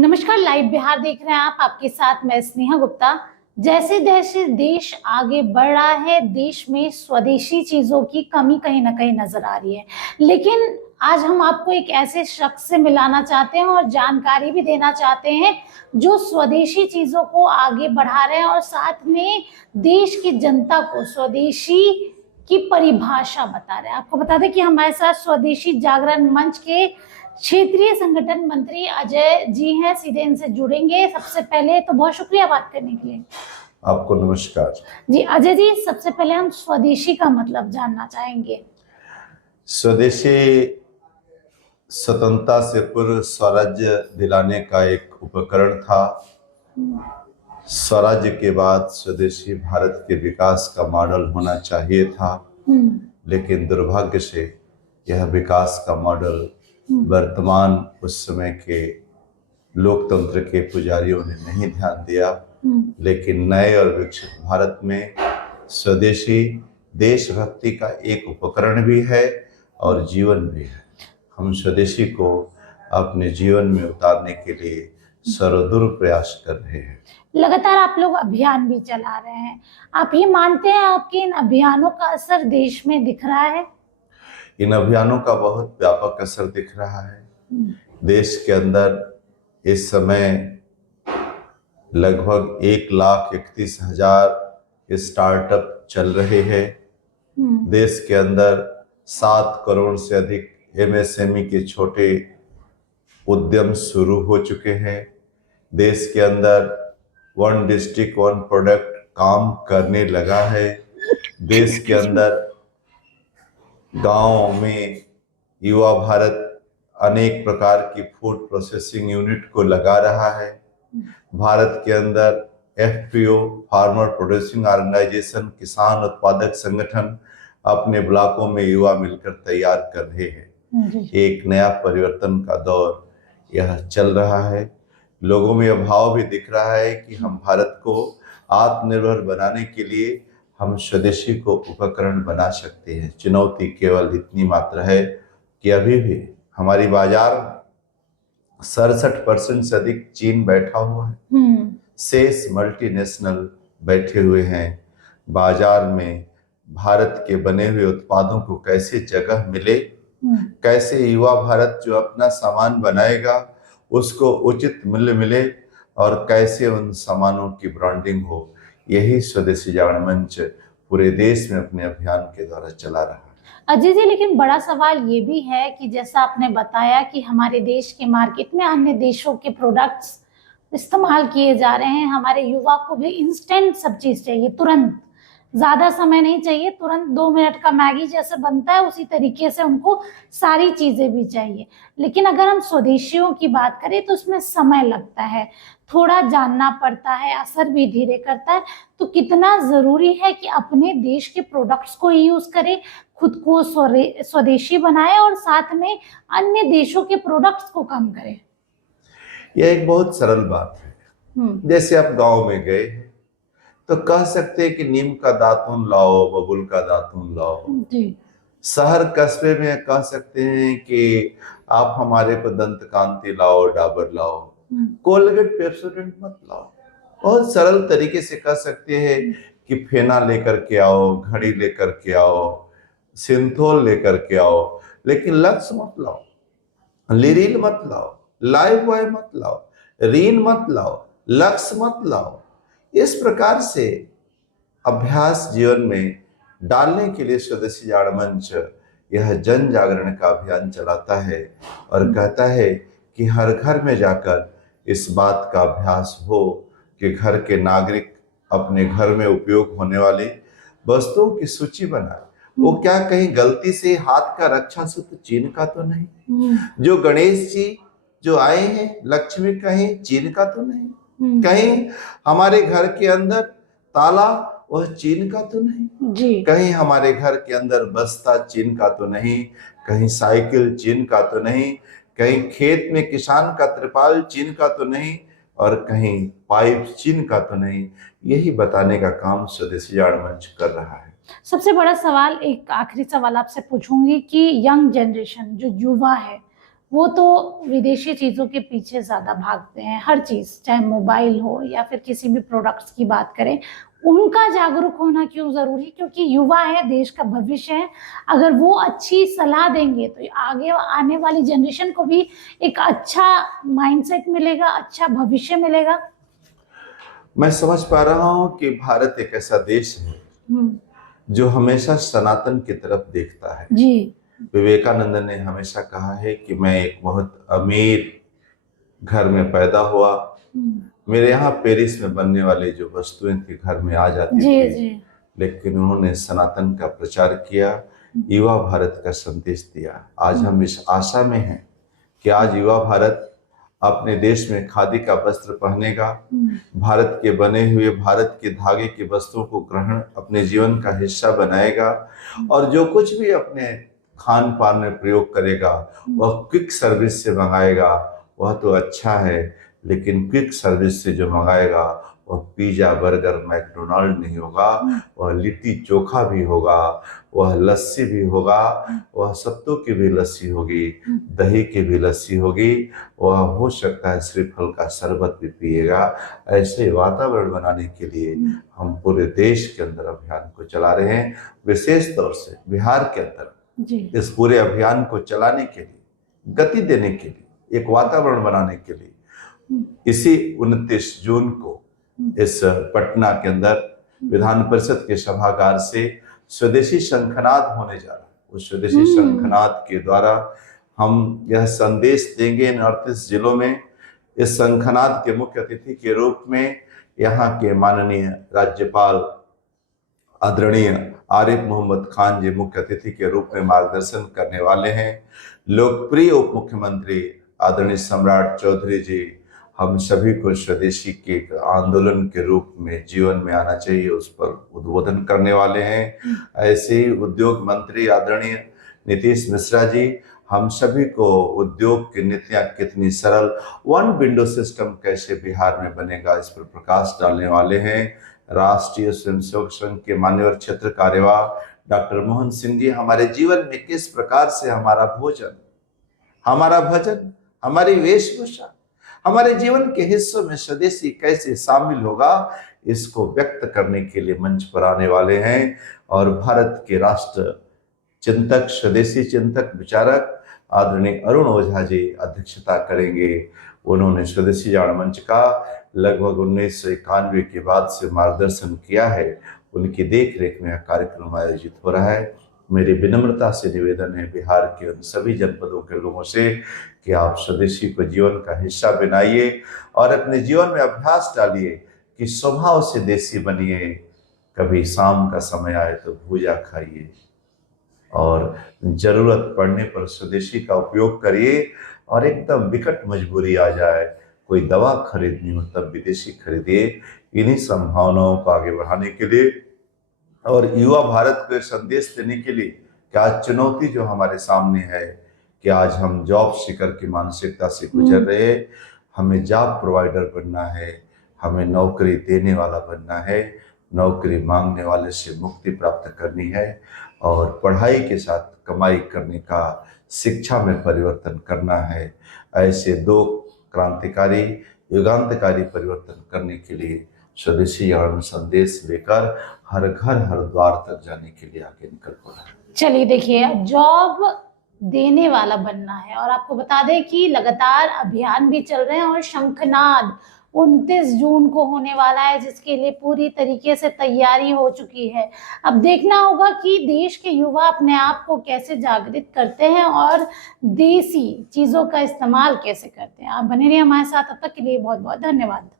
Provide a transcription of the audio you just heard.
नमस्कार, लाइव बिहार देख रहे हैं आप। आपके साथ मैं स्नेहा गुप्ता। जैसे जैसे देश आगे बढ़ रहा है, देश में स्वदेशी चीजों की कमी कहीं ना कहीं नजर आ रही है। लेकिन आज हम आपको एक ऐसे शख्स से मिलाना चाहते हैं और जानकारी भी देना चाहते हैं जो स्वदेशी चीजों को आगे बढ़ा रहे हैं और साथ में देश की जनता को स्वदेशी की परिभाषा बता रहे हैं। आपको बता दें कि हमारे साथ स्वदेशी जागरण मंच के क्षेत्रीय संगठन मंत्री अजय जी हैं। सीधे इनसे जुड़ेंगे। सबसे पहले तो बहुत शुक्रिया बात करने के लिए। आपको नमस्कार जी अजय जी, सबसे पहले हम स्वदेशी का मतलब जानना चाहेंगे। स्वदेशी स्वतंत्रता से पूर्व स्वराज्य दिलाने का एक उपकरण था। स्वराज्य के बाद स्वदेशी भारत के विकास का मॉडल होना चाहिए था, लेकिन दुर्भाग्य से यह विकास का मॉडल वर्तमान उस समय के लोकतंत्र के पुजारियों ने नहीं ध्यान दिया। लेकिन नए और विकसित भारत में स्वदेशी देशभक्ति का एक उपकरण भी है और जीवन भी है। हम स्वदेशी को अपने जीवन में उतारने के लिए सर्वदूर प्रयास कर रहे हैं। लगातार आप लोग अभियान भी चला रहे हैं। आप ये मानते हैं आपके इन अभियानों का असर देश में दिख रहा है? इन अभियानों का बहुत व्यापक असर दिख रहा है। देश के अंदर इस समय लगभग 1,31,000 स्टार्टअप चल रहे हैं। देश के अंदर 7 करोड़ से अधिक एमएसएमई के छोटे उद्यम शुरू हो चुके हैं। देश के अंदर 1 डिस्ट्रिक्ट 1 प्रोडक्ट काम करने लगा है। देश के अंदर गांव में युवा भारत अनेक प्रकार की फूड प्रोसेसिंग यूनिट को लगा रहा है। भारत के अंदर एफपीओ फार्मर प्रोड्यूसिंग ऑर्गेनाइजेशन, किसान उत्पादक संगठन अपने ब्लॉकों में युवा मिलकर तैयार कर रहे हैं। एक नया परिवर्तन का दौर यह चल रहा है। लोगों में यह भाव भी दिख रहा है कि हम भारत को आत्मनिर्भर बनाने के लिए हम स्वदेशी को उपकरण बना सकते हैं। चुनौती केवल इतनी मात्र है कि अभी भी हमारी बाजार 67% से अधिक चीन बैठा हुआ है। शेष मल्टीनेशनल बैठे हुए हैं। बाजार में भारत के बने हुए उत्पादों को कैसे जगह मिले, कैसे युवा भारत जो अपना सामान बनाएगा उसको उचित मूल्य मिले और कैसे उन सामानों की ब्रांडिंग हो, यही स्वदेशी जागरण मंच पूरे देश में अपने अभियान के द्वारा चला रहा है। अजय जी, लेकिन बड़ा सवाल ये भी है कि जैसा आपने बताया कि हमारे देश के मार्केट में अन्य देशों के प्रोडक्ट्स इस्तेमाल किए जा रहे हैं। हमारे युवा को भी इंस्टेंट सब चीज चाहिए, तुरंत, ज्यादा समय नहीं चाहिए, तुरंत 2 मिनट का मैगी जैसे बनता है उसी तरीके से उनको सारी चीजें भी चाहिए। लेकिन अगर हम स्वदेशियों की बात करें तो उसमें समय लगता है, थोड़ा जानना पड़ता है, असर भी धीरे करता है। तो कितना जरूरी है कि अपने देश के प्रोडक्ट्स को यूज करें, खुद को स्वदेशी बनाए और साथ में अन्य देशों के प्रोडक्ट्स को कम करें। यह एक बहुत सरल बात है। जैसे आप गांव में गए तो कह सकते हैं कि नीम का दातुन लाओ, बबूल का दातुन लाओ जी। शहर कस्बे में कह सकते हैं कि आप हमारे को दंत कांति लाओ, डाबर लाओ, कोलगेट पेप्सोडेंट मत लाओ। बहुत सरल तरीके से कह सकते हैं कि फेना लेकर के आओ, घड़ी लेकर के आओ, सिंथोल लेकर के आओ, लेकिन लक्स मत लाओ, लिरिल मत लाओ, लाइव बॉय मत लाओ, रीन मत लाओ, लक्स मत लाओ। इस प्रकार से अभ्यास जीवन में डालने के लिए स्वदेशी जागरण मंच यह जन जागरण का अभियान चलाता है और कहता है कि हर घर में जाकर इस बात का अभ्यास हो कि घर के नागरिक अपने घर में उपयोग होने वाली वस्तुओं की सूची बनाए। वो क्या कहीं गलती से हाथ का रक्षा सूत्र चीन का तो नहीं, जो गणेश जी जो आए हैं लक्ष्मी कहीं चीन का तो नहीं, कहीं हमारे घर के अंदर ताला वह चीन का तो नहीं जी, कहीं हमारे घर के अंदर बस्ता चीन का तो नहीं, कहीं साइकिल चीन का तो नहीं, कहीं खेत में किसान का त्रिपाल चीन का तो नहीं और कहीं पाइप चीन का तो नहीं। यही बताने का काम स्वदेशी जागरण मंच कर रहा है। सबसे बड़ा सवाल, एक आखिरी सवाल आपसे पूछूंगी कि यंग जनरेशन जो युवा है वो तो विदेशी चीज़ों के पीछे ज़्यादा भागते हैं। हर चीज़, चाहे मोबाइल हो या फिर किसी भी प्रोडक्ट्स की बात करें, उनका जागरूक होना क्यों ज़रूरी? क्योंकि युवा है, देश का भविष्य है। अगर वो अच्छी सलाह देंगे तो आगे आने वाली जनरेशन को भी एक अच्छा माइंडसेट मिलेगा, अच्छा भविष्य मिलेगा। मैं समझ पा रहा हूँ कि भारत एक ऐसा देश है जो हमेशा सनातन की तरफ देखता है। जी। विवेकानंद ने हमेशा कहा है कि मैं एक बहुत अमीर घर में पैदा हुआ, मेरे यहाँ पेरिस में बनने वाली जो वस्तुएं थी घर में आ जाती थी, लेकिन उन्होंने सनातन का प्रचार किया, युवा भारत का संदेश दिया। आज हम इस आशा में हैं कि आज युवा भारत अपने देश में खादी का वस्त्र पहनेगा, भारत के बने हुए, भारत के धागे की वस्तुओं को ग्रहण अपने जीवन का हिस्सा बनाएगा, और जो कुछ भी अपने खान पान में प्रयोग करेगा वह क्विक सर्विस से मंगाएगा। वह तो अच्छा है, लेकिन क्विक सर्विस से जो मंगाएगा वह पिज्जा, बर्गर, मैकडोनाल्ड नहीं होगा, वह लिट्टी चोखा भी होगा, वह लस्सी भी होगा, वह सत्तू की भी लस्सी होगी, दही की भी लस्सी होगी, वह हो सकता है श्रीफल का शरबत भी पिएगा। ऐसे वातावरण बनाने के लिए हम पूरे देश के अंदर अभियान को चला रहे हैं। विशेष तौर से बिहार के अंदर इस पूरे अभियान को चलाने के लिए, गति देने के लिए, एक वातावरण बनाने के लिए इसी 29 जून को इस पटना के अंदर विधान परिषद के सभागार से स्वदेशी शंखनाद होने जा रहा है। उस स्वदेशी शंखनाद के द्वारा हम यह संदेश देंगे इन 38 जिलों में। इस शंखनाद के मुख्य अतिथि के रूप में यहाँ के माननीय राज्यपाल आदरणीय आरिफ मोहम्मद खान जी मुख्य अतिथि के रूप में मार्गदर्शन करने वाले हैं। लोकप्रिय उप मुख्यमंत्री आदरणीय सम्राट चौधरी जी हम सभी को स्वदेशी के आंदोलन के रूप में जीवन में आना चाहिए उस पर उद्बोधन करने वाले हैं। ऐसे ही उद्योग मंत्री आदरणीय नीतीश मिश्रा जी हम सभी को उद्योग की नीतियां कितनी सरल, वन विंडो सिस्टम कैसे बिहार में बनेगा, इस पर प्रकाश डालने वाले हैं। राष्ट्रीय स्वयंसेवक संघ के मान्यवर क्षेत्र कार्यवाह डॉक्टर मोहन सिंह जी हमारे जीवन में किस प्रकार से हमारा भोजन, हमारा भजन, हमारी वेशभूषा, हमारे जीवन के हिस्सों में स्वदेशी कैसे शामिल होगा, इसको व्यक्त करने के लिए मंच पर आने वाले हैं। और भारत के राष्ट्र चिंतक, स्वदेशी चिंतक, विचारक आदरणीय अरुण ओझा जी अध्यक्षता करेंगे। उन्होंने स्वदेशी जाण मंच का लगभग 1991 के बाद से मार्गदर्शन किया है। उनकी देखरेख में यह कार्यक्रम आयोजित हो रहा है। मेरी विनम्रता से निवेदन है बिहार के उन सभी जनपदों के लोगों से कि आप स्वदेशी को जीवन का हिस्सा बनाइए और अपने जीवन में अभ्यास डालिए कि स्वभाव से देसी बनिए। कभी शाम का समय आए तो भूजा खाइए और जरूरत पड़ने पर स्वदेशी का उपयोग करिए, और एकदम विकट मजबूरी आ जाए, कोई दवा खरीदनी हो तब विदेशी खरीदिए। इन्हीं संभावनाओं को आगे बढ़ाने के लिए और युवा भारत को संदेश देने के लिए कि आज चुनौती जो हमारे सामने है कि आज हम जॉब सीकर की मानसिकता से गुजर रहे हैं। हमें जॉब प्रोवाइडर बनना है, हमें नौकरी देने वाला बनना है, नौकरी मांगने वाले से मुक्ति प्राप्त करनी है और पढ़ाई के साथ कमाई करने का शिक्षा में परिवर्तन करना है। ऐसे दो क्रांतिकारी, युगांतकारी परिवर्तन करने के लिए स्वदेशी जाण संदेश लेकर हर घर, हर द्वार तक जाने के लिए आगे निकल पड़ा। चलिए देखिए, जॉब देने वाला बनना है और आपको बता दें कि लगातार अभियान भी चल रहे हैं और शंखनाद 29 जून को होने वाला है, जिसके लिए पूरी तरीके से तैयारी हो चुकी है। अब देखना होगा कि देश के युवा अपने आप को कैसे जागृत करते हैं और देसी चीज़ों का इस्तेमाल कैसे करते हैं। आप बने रहिए हमारे साथ, तब तक के लिए बहुत बहुत धन्यवाद।